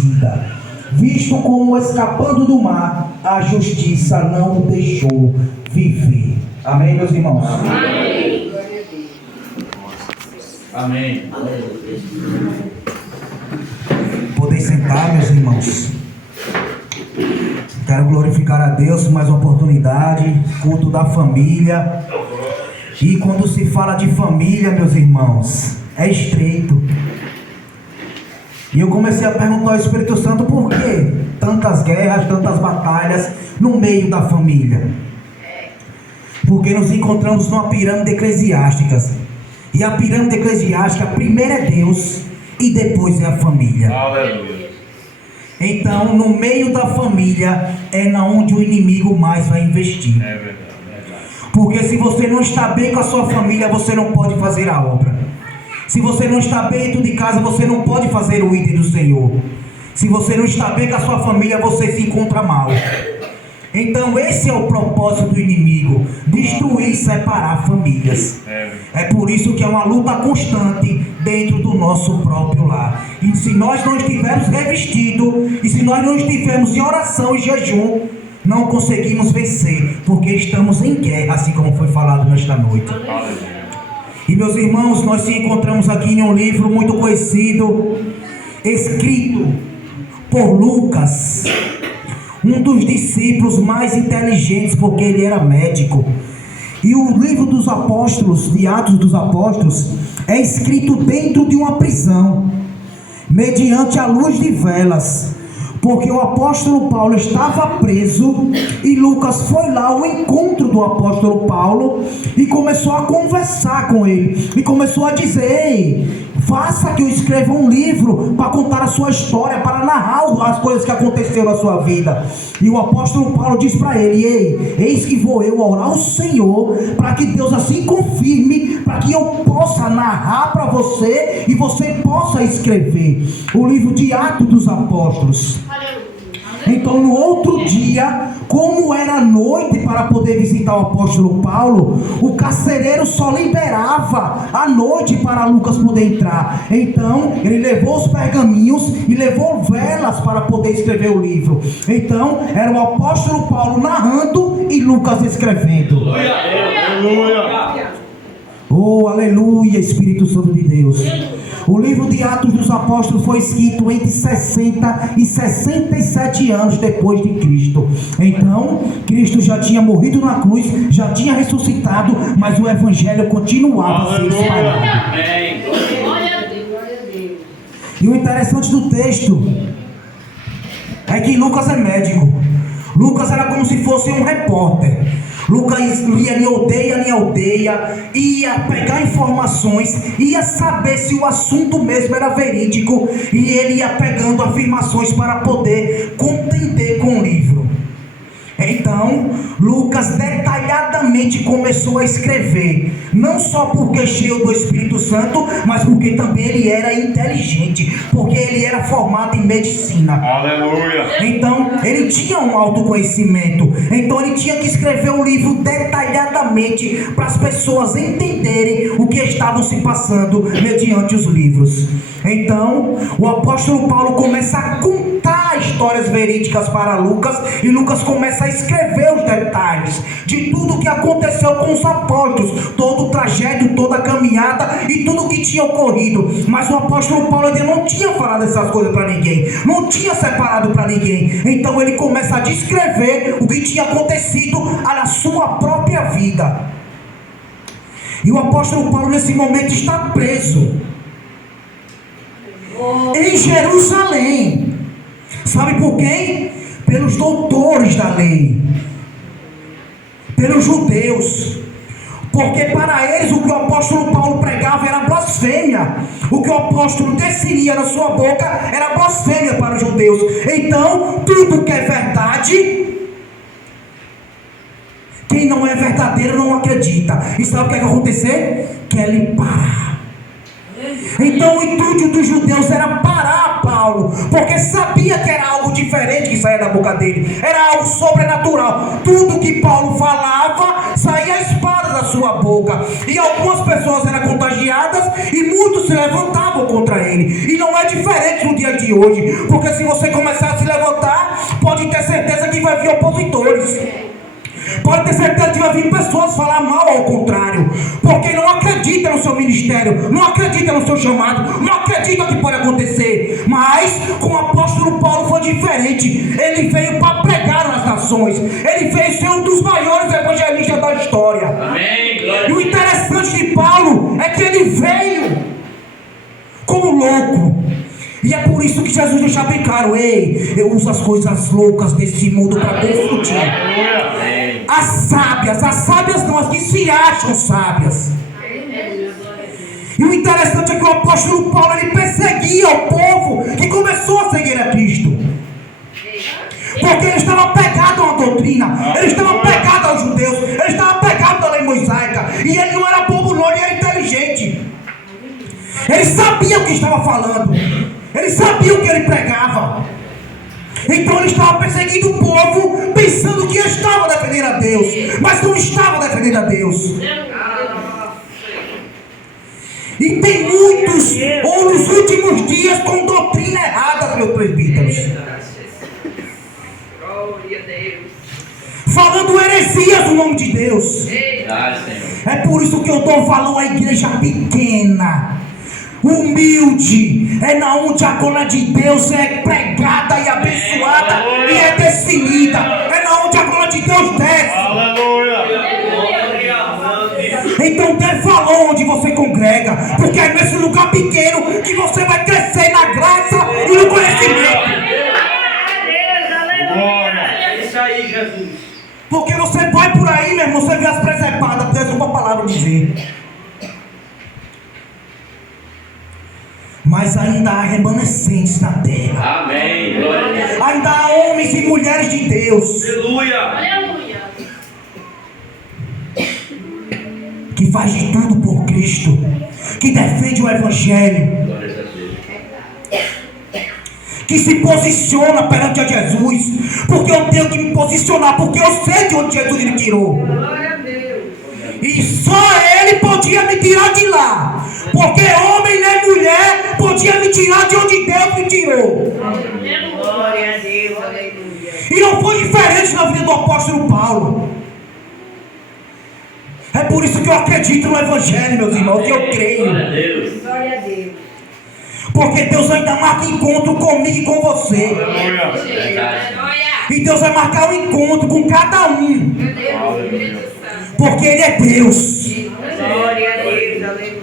desconhecida, visto como escapando do mar, a justiça não o deixou viver. Amém, meus irmãos? Amém. Amém. Podem sentar, meus irmãos. Quero glorificar a Deus por mais uma oportunidade, culto da família. E quando se fala de família, meus irmãos, é estreito. E eu comecei a perguntar ao Espírito Santo por que tantas guerras, tantas batalhas no meio da família. Porque nos encontramos numa pirâmide eclesiástica. E a pirâmide eclesiástica, primeiro é Deus e depois é a família. Aleluia. Então, no meio da família é na onde o inimigo mais vai investir. É verdade. Porque se você não está bem com a sua família, você não pode fazer a obra. Se você não está bem dentro de casa, você não pode fazer o item do Senhor. Se você não está bem com a sua família, você se encontra mal. Então esse é o propósito do inimigo: destruir e separar famílias. É por isso que é uma luta constante dentro do nosso próprio lar. E se nós não estivermos revestidos, e se nós não estivermos em oração e jejum, não conseguimos vencer, porque estamos em guerra, assim como foi falado nesta noite. E meus irmãos, nós se encontramos aqui em um livro muito conhecido, escrito por Lucas, um dos discípulos mais inteligentes, porque ele era médico. E o livro dos apóstolos, de Atos dos Apóstolos, é escrito dentro de uma prisão, mediante a luz de velas, porque o apóstolo Paulo estava preso e Lucas foi lá ao encontro do apóstolo Paulo e começou a conversar com ele e começou a dizer: ei, faça que eu escreva um livro para contar a sua história, para narrar as coisas que aconteceram na sua vida. E o apóstolo Paulo diz para ele: ei, eis que vou eu orar ao Senhor para que Deus assim confirme, para que eu possa narrar para você e você possa escrever o livro de Atos dos Apóstolos. Então no outro dia, como era noite para poder visitar o apóstolo Paulo, o carcereiro só liberava à noite para Lucas poder entrar. Então ele levou os pergaminhos e levou velas para poder escrever o livro. Então era o apóstolo Paulo narrando e Lucas escrevendo. Aleluia. Oh, aleluia, Espírito Santo de Deus. O livro de Atos dos Apóstolos foi escrito entre 60 e 67 anos depois de Cristo. Então, Cristo já tinha morrido na cruz, já tinha ressuscitado, mas o Evangelho continuava a ser espalhado. E o interessante do texto é que Lucas é médico. Lucas era como se fosse um repórter. Lucas ia de aldeia em aldeia, ia pegar informações, ia saber se o assunto mesmo era verídico, e ele ia pegando afirmações para poder contender com o livro. Então, Lucas detalhadamente começou a escrever, não só porque cheio do Espírito Santo, mas porque também ele era inteligente, porque ele era formado em medicina. Aleluia. Então, ele tinha um autoconhecimento. Então, ele tinha que escrever um livro detalhadamente para as pessoas entenderem o que estavam se passando mediante os livros. Então, o apóstolo Paulo começa a contar histórias verídicas para Lucas, e Lucas começa a escrever os detalhes de tudo o que aconteceu com os apóstolos, todo o trajeto, toda a caminhada e tudo o que tinha ocorrido. Mas o apóstolo Paulo ainda não tinha falado essas coisas para ninguém, não tinha separado para ninguém. Então ele começa a descrever o que tinha acontecido na sua própria vida. E o apóstolo Paulo nesse momento está preso em Jerusalém. Sabe por quem? Pelos doutores da lei, pelos judeus. Porque para eles o que o apóstolo Paulo pregava era blasfêmia. O que o apóstolo desceria na sua boca era blasfêmia para os judeus. Então, tudo que é verdade, quem não é verdadeiro não acredita. E sabe o que é que vai acontecer? Quer lhe parar. Então o intuito dos judeus era parar Paulo, porque sabia que era algo diferente que saía da boca dele, era algo sobrenatural. Tudo que Paulo falava saía a espada da sua boca. E algumas pessoas eram contagiadas e muitos se levantavam contra ele. E não é diferente no dia de hoje, porque se você começar a se levantar, pode ter certeza que vai vir opositores. Pode ter certeza que vai vir pessoas falar mal ao contrário, porque não acredita no seu ministério, não acredita no seu chamado, não acredita que pode acontecer. Mas com o apóstolo Paulo foi diferente. Ele veio para pregar nas nações. Ele veio ser um dos maiores evangelistas da história. Amém. E o interessante de Paulo é que ele veio como louco. E é por isso que Jesus deixa bem claro: ei, eu uso as coisas loucas desse mundo para confundir as sábias não, as que se acham sábias. E o interessante é que o apóstolo Paulo, ele perseguia o povo que começou a seguir a Cristo, porque ele estava pegado a uma doutrina, ele estava pegado aos judeus, ele estava pegado à lei mosaica. E ele não era bobo não, ele era inteligente. Ele sabia o que estava falando, ele sabia o que ele pregava. Então ele estava perseguindo o povo, pensando que estava defendendo a Deus, mas não estava defendendo a Deus. E tem muitos, ou nos últimos dias, com doutrina errada, meus presbíteros, falando heresias no nome de Deus. É por isso que eu dou valor à igreja pequena, humilde, é na onde a glória de Deus é pregada e abençoada e é definida, é na onde a glória de Deus desce. Aleluia. Então dê valor onde você congrega, porque é nesse lugar pequeno que você vai crescer na graça e no conhecimento. Glória. Isso aí, Jesus. Porque você vai por aí, meu irmão, você vê as presepadas, tem uma palavra a dizer. Mas ainda há remanescentes na terra. Amém. Glória a Deus. Ainda há homens e mulheres de Deus Aleluia. que faz de tudo por Cristo, que defende o Evangelho, Glória a Deus. que se posiciona perante a Jesus. Porque eu tenho que me posicionar, porque eu sei de onde Jesus me tirou. E só Ele podia me tirar de lá, porque homem nem mulher podia me tirar de onde Deus me tirou. Glória a Deus, aleluia. E não foi diferente na vida do apóstolo Paulo. É por isso que eu acredito no Evangelho, meus irmãos, que eu creio. Glória a Deus. Glória a Deus. Porque Deus ainda marca encontro comigo e com você. Aleluia. Verdade. E Deus vai marcar um encontro com cada um, Aleluia. porque Ele é Deus. Glória a Deus, aleluia.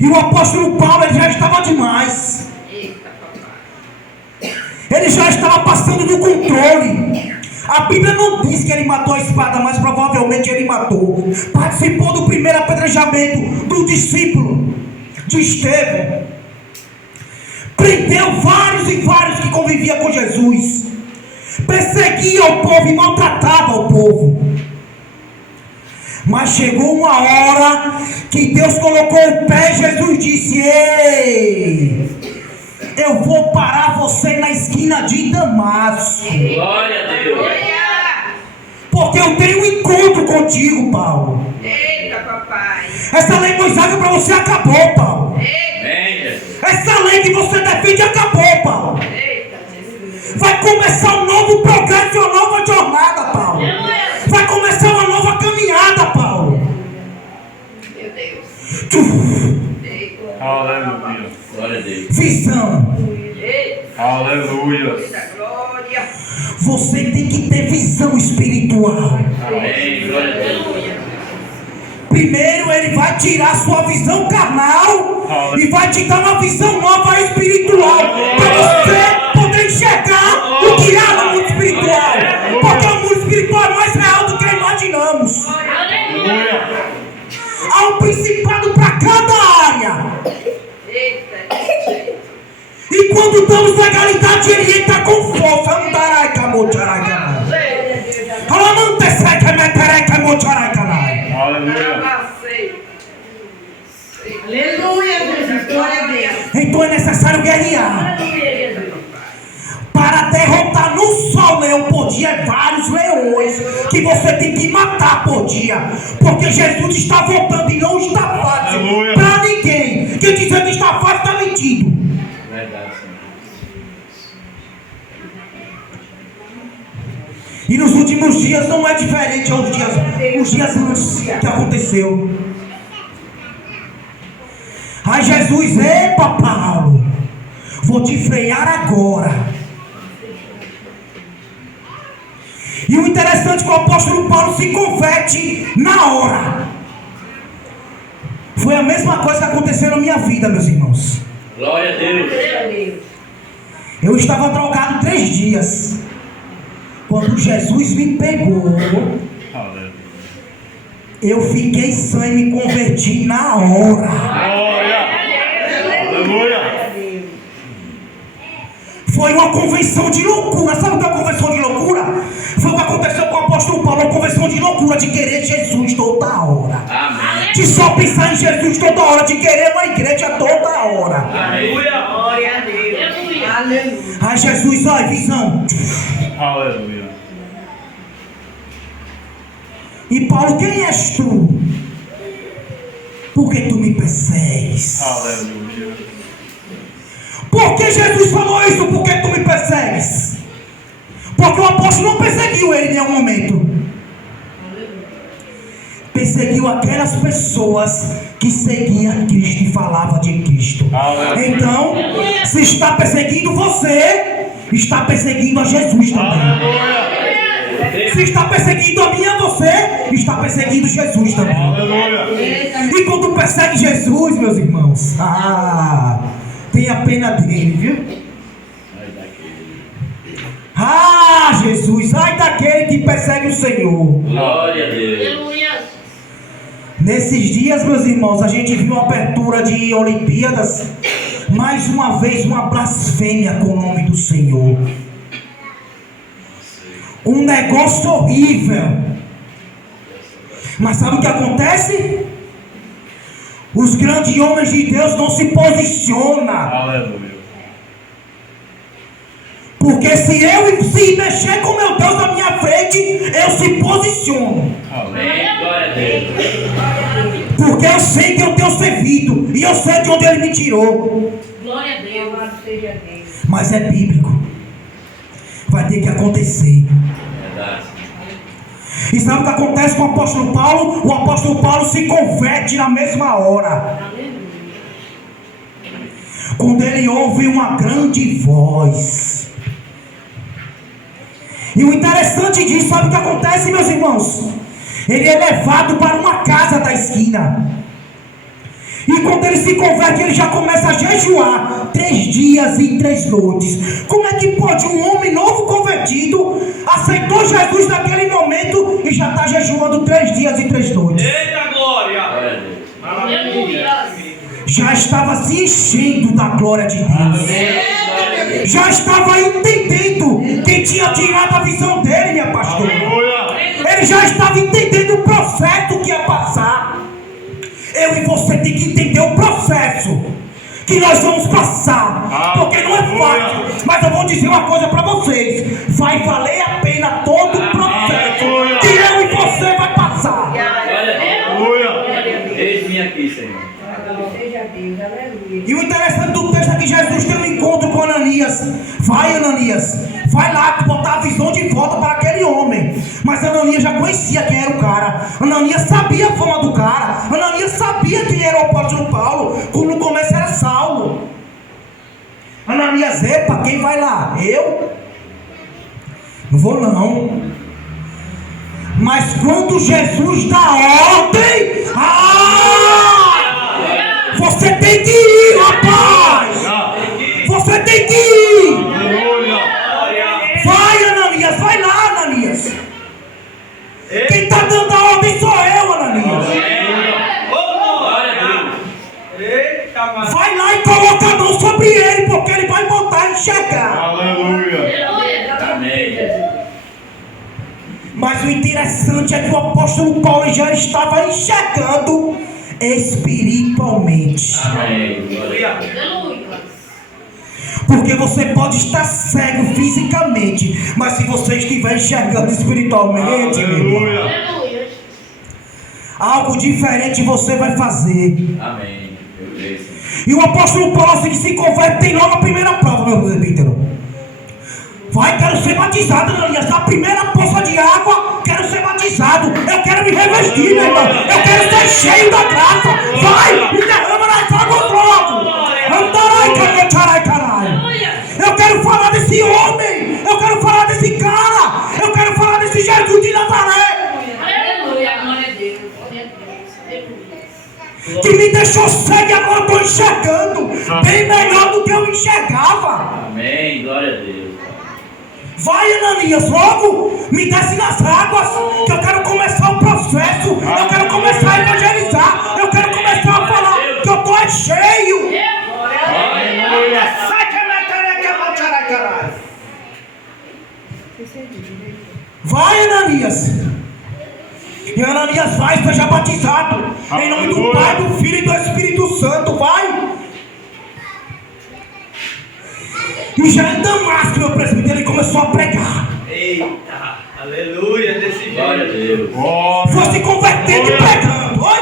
E o apóstolo Paulo, ele já estava demais. Ele já estava passando do controle. A Bíblia não diz que ele matou a espada, mas provavelmente ele matou. Participou do primeiro apedrejamento do discípulo de Estevão. Prendeu vários e vários que conviviam com Jesus. Perseguia o povo e maltratava o povo. Mas chegou uma hora que Deus colocou o pé e Jesus disse: ei, eu vou parar você na esquina de Damasco, Glória a Deus. porque eu tenho um encontro contigo, Paulo. Eita, papai. Essa lei mosaica para você acabou, Paulo. Amém, Jesus. Essa lei que você defende acabou, Paulo. Eita, Jesus. Vai começar um novo progresso, uma nova jornada, Paulo. Vai começar uma nova caminhada, Paulo. Meu Deus. Tuf. Eita. Aleluia. Glória a Deus. Visão. Eita, Aleluia. glória. Você tem que ter visão espiritual. Amém. Glória a Deus. Primeiro ele vai tirar sua visão carnal e vai te dar uma visão nova espiritual, para você poder enxergar o que há no mundo espiritual, porque o mundo espiritual é mais real do que imaginamos. Aleluia. Há um principado para cada área, Eita, e quando damos legalidade ele entra com força. Andarai camocharai. Alamantesai cameterai camocharai canai. Aleluia. aleluia, Jesus. Glória a Deus. Então é necessário guerrear Aleluia, Jesus. para derrotar não só o leão leão por dia, é vários leões que você tem que matar por dia. Porque Jesus está voltando e não está fácil para ninguém. Quem dizer que está fácil está mentindo. Verdade, Senhor. E nos últimos dias não é diferente aos dias antes que aconteceu. Aí Jesus, epa Paulo, vou te frear agora. E o interessante é que o apóstolo Paulo se converte na hora. Foi a mesma coisa que aconteceu na minha vida, meus irmãos. Glória a Deus. Eu estava drogado 3 dias. Quando Jesus me pegou, Aleluia. eu fiquei sã e me converti na hora. Glória. Aleluia. Foi uma convenção de loucura. Sabe o que é uma convenção de loucura? Foi o que aconteceu com o apóstolo Paulo. Uma convenção de loucura, de querer Jesus toda hora. Amém. De só pensar em Jesus toda hora. De querer uma igreja toda hora. Aleluia. Glória a Deus. Aleluia. Aí Jesus, olha, visão. Aleluia. E Paulo, quem és tu? Por que tu me persegues? Aleluia. Por que Jesus falou isso? Por que tu me persegues? Porque o apóstolo não perseguiu ele em nenhum momento. Perseguiu aquelas pessoas que seguiam Cristo e falavam de Cristo. Aleluia. Então, se está perseguindo você, está perseguindo a Jesus também. Aleluia. Se está perseguindo a mim e a você, está perseguindo Jesus também. Aleluia. E quando persegue Jesus, meus irmãos, tenha pena dele, viu? Ai daquele. Jesus, ai daquele que persegue o Senhor. Glória a Deus. Nesses dias, meus irmãos, a gente viu a abertura de Olimpíadas. Mais uma vez, uma blasfêmia com o nome do Senhor. Um negócio horrível. Mas sabe o que acontece? Os grandes homens de Deus não se posicionam. Aleluia. Porque se mexer com meu Deus na minha frente, eu se posiciono. Amém. Glória a Deus. Porque eu sei que eu tenho servido. E eu sei de onde ele me tirou. Glória a Deus. Louvado seja Deus. Mas é bíblico. Vai ter que acontecer. Verdade. E sabe o que acontece com o apóstolo Paulo? O apóstolo Paulo se converte na mesma hora. Quando ele ouve uma grande voz. E o interessante disso, sabe o que acontece, meus irmãos? Ele é levado para uma casa da esquina. E quando ele se converte, ele já começa a jejuar 3 dias e 3 noites. Como é que pode um homem novo convertido aceitou Jesus naquele momento e já está jejuando 3 dias e 3 noites? Eita glória! Glória a Deus. Aleluia! Já estava se enchendo da glória de Deus. Amém. Já estava entendendo quem tinha tirado a visão dele, minha pastora. Aleluia. Ele já estava entendendo o processo que ia passar. Eu e você tem que entender o processo que nós vamos passar, porque não é fácil. Mas eu vou dizer uma coisa para vocês: vai valer a pena todo o processo que eu e você vai passar. Glória a Deus. Aleluia. Eis-me aqui, Senhor. Louvado seja Deus. Aleluia. E o interessante do texto é que Jesus tem um encontro com Ananias. Vai, Ananias, vai lá botar a visão de volta para aquele homem. Mas Ananias já conhecia quem era o cara. Ananias sabia a fama do cara. Ananias sabia quem era o apóstolo Paulo. Como no começo era Saulo. Ananias, epa, quem vai lá? Eu? Não vou não. Mas quando Jesus dá ordem, você tem que ir, rapaz. Você tem que ir. Aleluia. Vai, Ananias, vai lá, Ananias. Quem está dando a ordem sou eu, Ananias. Glória a Deus. Eita, mas... Vai lá e coloca a mão sobre ele, porque ele vai voltar a enxergar. Aleluia. Amém. Mas o interessante é que o apóstolo Paulo já estava enxergando espiritualmente. Amém. Glória a Deus. Aleluia. Porque você pode estar cego fisicamente. fisicamente, mas se você estiver enxergando espiritualmente, meu irmão, Aleluia. algo diferente você vai fazer. Amém. Eu creio, Senhor. E o apóstolo Paulo, assim que se converte, tem logo a primeira prova, meu presbítero. Vai, quero ser batizado, Ananias. Na primeira poça de água, quero ser batizado. Eu quero me revestir, meu irmão. Eu quero ser cheio da graça. Vai, me derrama nas águas logo. Andarai, carai, carai. Eu quero falar desse homem. Eu quero falar desse cara. Eu quero falar desse Jesus de Nazaré. Aleluia. Glória a Deus. Glória a Deus. Que me deixou cego e agora estou enxergando. Bem melhor do que eu enxergava. Amém. Glória a Deus. Vai, Ananias, logo me desce nas águas, que eu quero começar o processo, eu quero começar a evangelizar, eu quero começar a falar que eu estou cheio. Aleluia. Vai, Ananias. E Ananias vai, seja batizado, em nome do Pai, do Filho e do Espírito Santo, vai. E já em Damasco, meu presbítero, ele começou a pregar. Eita. Aleluia. Desse Glória a jeito. Deus. Glória. Foi se convertendo e pregando. Oi?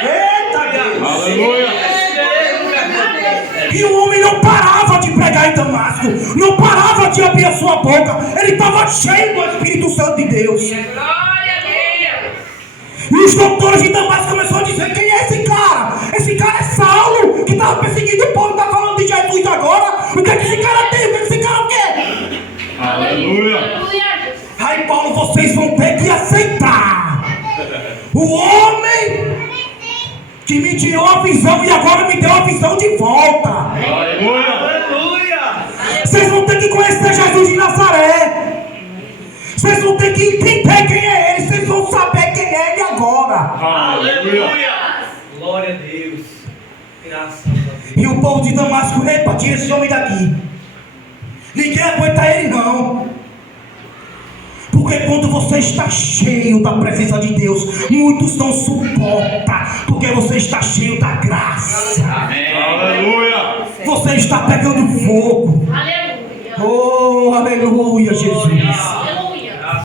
Eita Deus. Aleluia. E o homem não parava de pregar em Damasco, não parava de abrir a sua boca, ele estava cheio do Espírito Santo de Deus. Glória a Deus. E os doutores de Damasco começaram a dizer: quem é esse cara? Esse cara é Saulo, que estava perseguindo o povo, está falando de Jesus agora. O que é que esse cara tem? O que é que esse cara quer? Aleluia. Aí Paulo, vocês vão ter que aceitar o homem que me tirou a visão e agora me deu a visão de volta. Aleluia. Aleluia. Vocês vão ter que conhecer Jesus de Nazaré. Vocês vão ter que entender quem é ele. Vocês vão saber quem é ele agora. Aleluia. Glória a Deus. Graças a Deus. E o povo de Damasco: epa, tira esse homem daqui. Ninguém aguenta ele não. Porque quando você está cheio da presença de Deus, muitos não suportam. Porque você está cheio da graça. Amém. Aleluia. Você está pegando fogo. Aleluia. Oh, aleluia, Jesus.